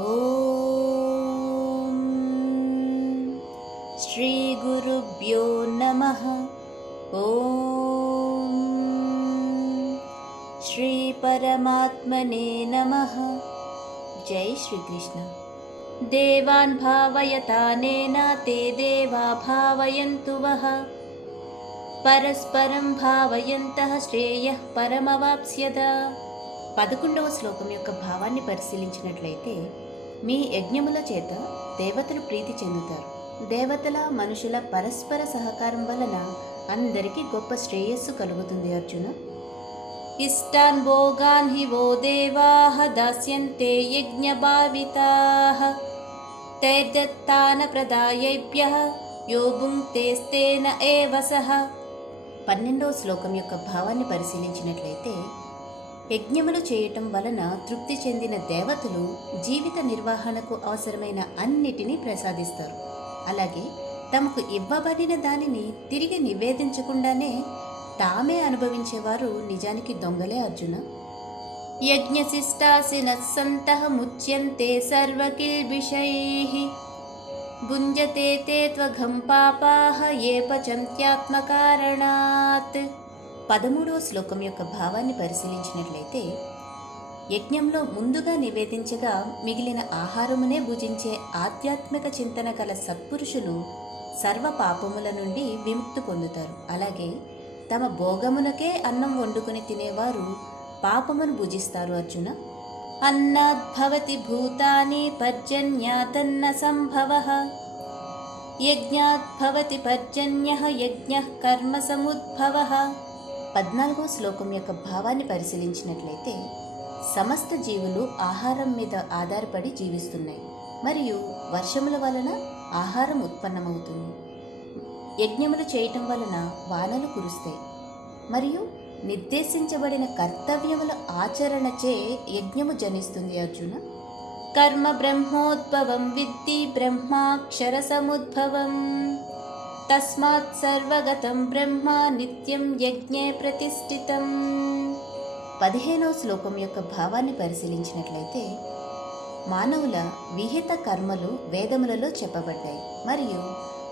ఓం శ్రీ గురుభ్యో నమః. ఓం శ్రీ పరమాత్మనే నమః. జై శ్రీకృష్ణ. దేవాన్ భావయతానేన తే దేవా భావయంతు వః. పరస్పరం భావయంతః శ్రేయః పరమవాప్స్యత. 11వ శ్లోకం యొక్క భావాన్ని పరిశీలించినట్లయితే, మీ యజ్ఞముల చేత దేవతలు ప్రీతి చెందుతారు. దేవతల మనుషుల పరస్పర సహకారం వలన అందరికీ గొప్ప శ్రేయస్సు కలుగుతుంది. అర్జున, ఇష్టాన్ భోగాన్ హి వో దేవాః దాస్యంతే యజ్ఞభావితాః తైర్దత్తాన ప్రదాయేభ్యః యో భుంక్తేస్తేన ఏవ సః. 12వ శ్లోకం యొక్క భావాన్ని పరిశీలించినట్లయితే, యజ్ఞములు చేయటం వలన తృప్తి చెందిన దేవతలు జీవిత నిర్వహణకు అవసరమైన అన్నిటినీ ప్రసాదిస్తారు. అలాగే తమకు ఇవ్వబడిన దానిని తిరిగి నివేదించకుండానే తామే అనుభవించేవారు నిజానికి దొంగలే. అర్జున, యజ్ఞశిష్టాసినః సంతః ముచ్యంతే సర్వకిల్బిషైః భుంజతే తే త్వఘం పాపాః ఏ పచంత్యాత్మకారణాత్. 13వ శ్లోకం యొక్క భావాన్ని పరిశీలించినట్లయితే, యజ్ఞంలో ముందుగా నివేదించగా మిగిలిన ఆహారమునే భుజించే ఆధ్యాత్మిక చింతన గల సత్పురుషులు సర్వ పాపముల నుండి విముక్తి పొందుతారు. అలాగే తమ భోగమునకే అన్నం వండుకొని తినేవారు పాపమును భుజిస్తారు. అర్జున, అన్నాద్భవతి భూతాని పర్జన్యాదన్న సంభవః యజ్ఞాద్భవతి పర్జన్యః యజ్ఞః కర్మ సముద్భవః. 14వ శ్లోకం యొక్క భావాన్ని పరిశీలించినట్లయితే, సమస్త జీవులు ఆహారం మీద ఆధారపడి జీవిస్తున్నాయి మరియు వర్షముల వలన ఆహారం ఉత్పన్నమవుతుంది. యజ్ఞములు చేయటం వలన వానలు కురుస్తాయి మరియు నిర్దేశించబడిన కర్తవ్యముల ఆచరణచే యజ్ఞము జనిస్తుంది. అర్జున, కర్మ బ్రహ్మోద్భవం విద్ధి బ్రహ్మాక్షర సముద్భవం తస్మాత్ సర్వగతం బ్రహ్మ నిత్యం యజ్ఞే ప్రతిష్ఠితం. 15వ శ్లోకం యొక్క భావాన్ని పరిశీలించినట్లయితే, మానవుల విహిత కర్మలు వేదములలో చెప్పబడ్డాయి మరియు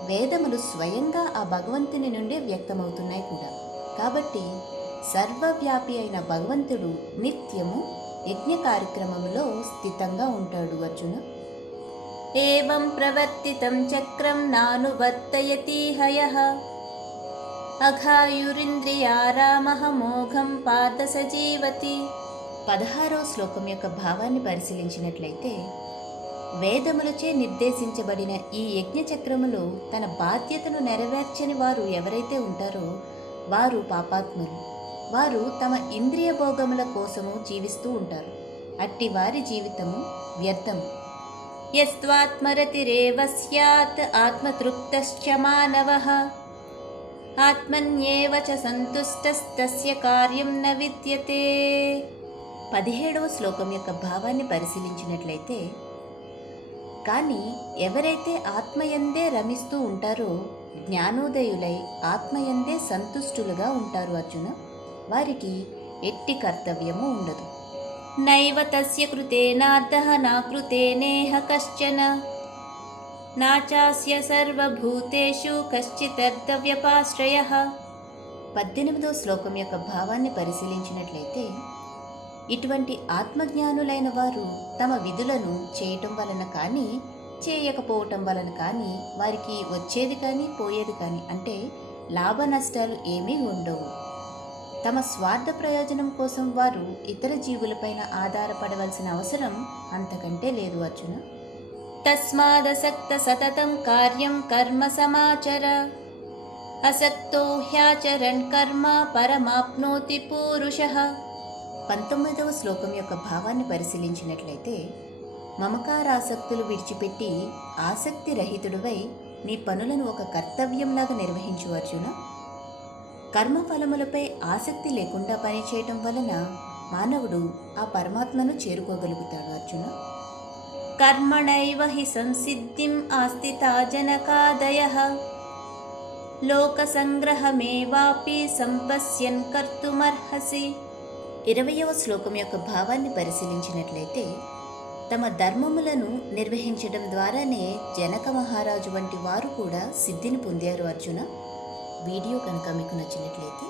వేదములు స్వయంగా ఆ భగవంతుని నుండి వ్యక్తమవుతున్నాయి కూడా. కాబట్టి సర్వవ్యాపి అయిన భగవంతుడు నిత్యము యజ్ఞ కార్యక్రమంలో స్థితంగా ఉంటాడు. అర్జున, ఏవం ప్రవర్తితం చక్రం నానువర్తయతి హయః అఘాయురింద్రియారామః మోఘం పార్థ సజీవతి. 16వ శ్లోకం యొక్క భావాన్ని పరిశీలించినట్లయితే, వేదములచే నిర్దేశించబడిన ఈ యజ్ఞ చక్రములో తన బాధ్యతను నెరవేర్చని వారు ఎవరైతే ఉంటారో వారు పాపాత్ములు. వారు తమ ఇంద్రియ భోగముల కోసము జీవిస్తూ ఉంటారు. అట్టి వారి జీవితము వ్యర్థము. యస్త్వాత్మరతిరేవ స్యాత్ ఆత్మతృప్తశ్చ మానవః ఆత్మన్యేవ చ సంతుష్టస్తస్య కార్యం న విద్యతే. 17వ శ్లోకం యొక్క భావాన్ని పరిశీలించినట్లయితే, కానీ ఎవరైతే ఆత్మయందే రమిస్తూ ఉంటారో జ్ఞానోదయులై ఆత్మయందే సంతుష్టులుగా ఉంటారు. అర్జున, వారికి ఎట్టి కర్తవ్యము ఉండదు. నైవ తస్య కృతేనార్థః నా కృతేనేహ కశ్చన నాచాస్య సర్వభూతేషు కశ్చిదర్థవ్యపాశ్రయః. 18వ శ్లోకం యొక్క భావాన్ని పరిశీలించినట్లయితే, ఇటువంటి ఆత్మజ్ఞానులైన వారు తమ విధులను చేయటం వలన కానీ చేయకపోవటం వలన కానీ వారికి వచ్చేది కానీ పోయేది కానీ అంటే లాభ నష్టాలు ఏమీ ఉండవు. తమ స్వార్థ ప్రయోజనం కోసం వారు ఇతర జీవులపైన ఆధారపడవలసిన అవసరం అంతకంటే లేదు. అర్జున, తస్మాదసక్త సతతం కార్యం కర్మ సమాచర అసక్తో హ్యాచరన్ కర్మ పరమాప్నోతి పూరుషః. 19వ శ్లోకం యొక్క భావాన్ని పరిశీలించినట్లయితే, మమకారాసక్తులు విడిచిపెట్టి ఆసక్తి రహితుడివై నీ పనులను ఒక కర్తవ్యంలాగా నిర్వహించు. అర్జున, కర్మఫలములపై ఆసక్తి లేకుండా పనిచేయటం వలన మానవుడు ఆ పరమాత్మను చేరుకోగలుగుతాడు. అర్జున, కర్మణైవ హి సంసిద్ధిం ఆస్థితా జనకాదయః లోకసంగ్రహమేవాపి సంపశ్యన్ కర్తుమర్హసి. 20వ శ్లోకం యొక్క భావాన్ని పరిశీలించినట్లయితే, తమ ధర్మములను నిర్వహించడం ద్వారానే జనక మహారాజు వంటి వారు కూడా సిద్ధిని పొందారు అర్జున. వీడియో కనుక మీకు నచ్చినట్లయితే